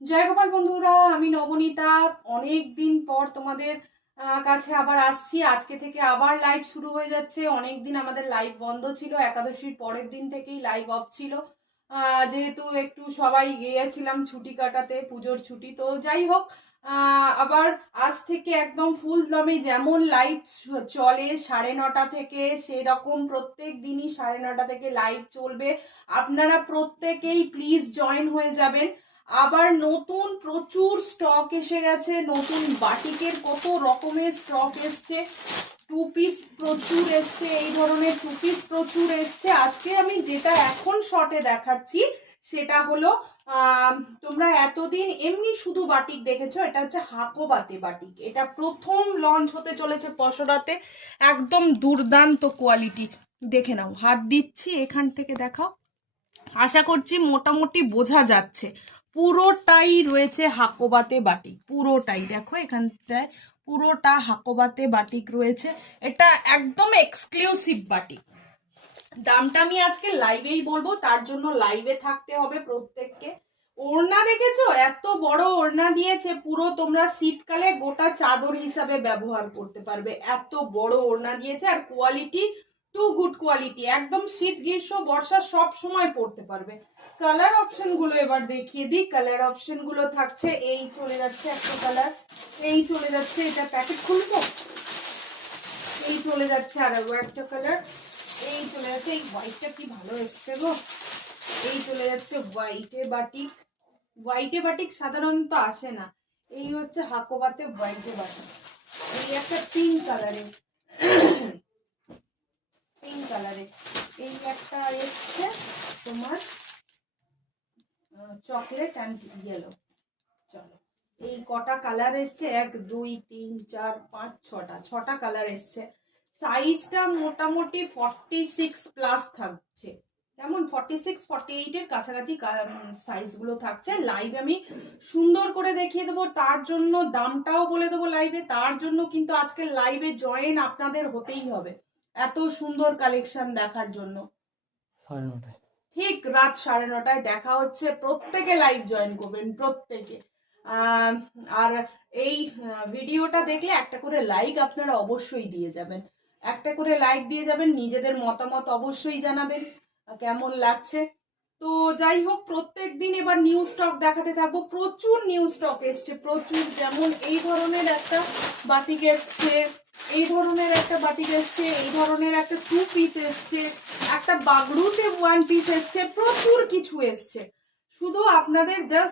জয় গোপাল বন্ধুরা, আমি নবনীতা। অনেক দিন পর তোমাদের কাছে আবার আসছি। আজকে থেকে আবার লাইভ শুরু হয়ে যাচ্ছে। অনেক দিন আমাদের লাইভ বন্ধ ছিল, একাদশীর পরের দিন থেকেই লাইভ অফ ছিল। যেহেতু একটু সবাই গিয়েছিলাম ছুটি কাটাতে, পুজোর ছুটি। তো যাই হোক, আবার আজ থেকে একদম ফুল দমে যেমন লাইভ চলে 9:30 থেকে, সেরকম প্রত্যেক দিনই 9:30 থেকে লাইভ চলবে। আপনারা প্রত্যেকেই প্লিজ জয়েন হয়ে যাবেন। আবার নতুন প্রচুর স্টক এসে গেছে, নতুন বাটিকের কত রকমের স্টক এসছে। টু পিস প্রচুর এসছে, এই ধরনের টু পিস প্রচুর এসছে। আজকে আমি যেটা এখন শর্টে দেখাচ্ছি সেটা হলো তোমরা এতদিন এমনি শুধু বাটিক দেখেছো, এটা হচ্ছে হাকোবাতে বাটিক। এটা প্রথম লঞ্চ হতে চলেছে পসরাতে। একদম দুর্দান্ত কোয়ালিটি। দেখে নাও, হাত দিচ্ছি, এখান থেকে দেখাও। আশা করছি মোটামুটি বোঝা যাচ্ছে। পুরোটাই রয়েছে হাকোবাতে বাটিক, পুরোটাই দেখো এখানটায় পুরোটা হাকোবাতে বাটিক রয়েছে। এটা একদম এক্সক্লুসিভ বাটিক। দামটা আমি আজকে লাইভেই বলবো, তার জন্য লাইভে থাকতে হবে প্রত্যেককে। ওড়না দেখেছো, এত বড় ওড়না দিয়েছে, পুরো তোমরা শীতকালে গোটা চাদর হিসাবে ব্যবহার করতে পারবে, এত বড় ওড়না দিয়েছে। আর কোয়ালিটি টু গুড কোয়ালিটি, একদম শীত গ্রীষ্ম বর্ষা সব সময় পরতে পারবে। কালার অপশন গুলো এবার দেখিয়ে দিই। কালার অপশন গুলো থাকছে, এই চলে যাচ্ছে একটা কালার, এই চলে যাচ্ছে, এটা প্যাকেট খুলবো, এই চলে যাচ্ছে আরো একটা কালার, এই চলে যাচ্ছে, এই হোয়াইটটা কি ভালো এসছে গো, এই চলে যাচ্ছে হোয়াইটে বাটিক। হোয়াইটে বাটিক সাধারণত আসে না, এই হচ্ছে হাকোবাতে হোয়াইটে বাটিক। এই একটা পিঙ্ক কালারে, পিঙ্ক কালারে, এই একটা এসছে তোমার চকলেট অ্যান্ড ইয়েলো। চলো, এই কটা কালার এসছে, 1 2 3 4 5 ছটা কালার এসছে। সাইজটা মোটামুটি 46 প্লাস থাকছে, কেমন 46 48 এর কাছাকাছি সাইজ গুলো থাকছে। লাইভ আমি সুন্দর করে দেখিয়ে দেবো, তার জন্য দামটাও বলে দেবো লাইভে। তার জন্য কিন্তু আজকে লাইভে জয়েন আপনাদের হতেই হবে, এত সুন্দর কালেকশন দেখার জন্য। 9:30 ঠিক রাত 9:30 দেখা হচ্ছে। প্রত্যেকে লাইভ জয়েন করবেন, প্রত্যেকে। আর এই ভিডিওটা দেখলে একটা করে লাইক আপনারা অবশ্যই দিয়ে যাবেন, একটা করে লাইক দিয়ে যাবেন। নিজেদের মতামত অবশ্যই জানাবেন কেমন লাগছে। তো যাই হোক, প্রত্যেক দিন এবার নিউ স্টক দেখাতে থাকবো। প্রচুর নিউ স্টক এসছে, প্রচুর। যেমন এই ধরনের একটা বাটিক এসছে, এই ধরনের একটা বাটিক এসছে, এই ধরনের একটা টু পিস এসছে, একটা বাগড়ুতে ওয়ান পিস এসছে, প্রচুর কিছু এসছে। শুধু আপনাদের জাস্ট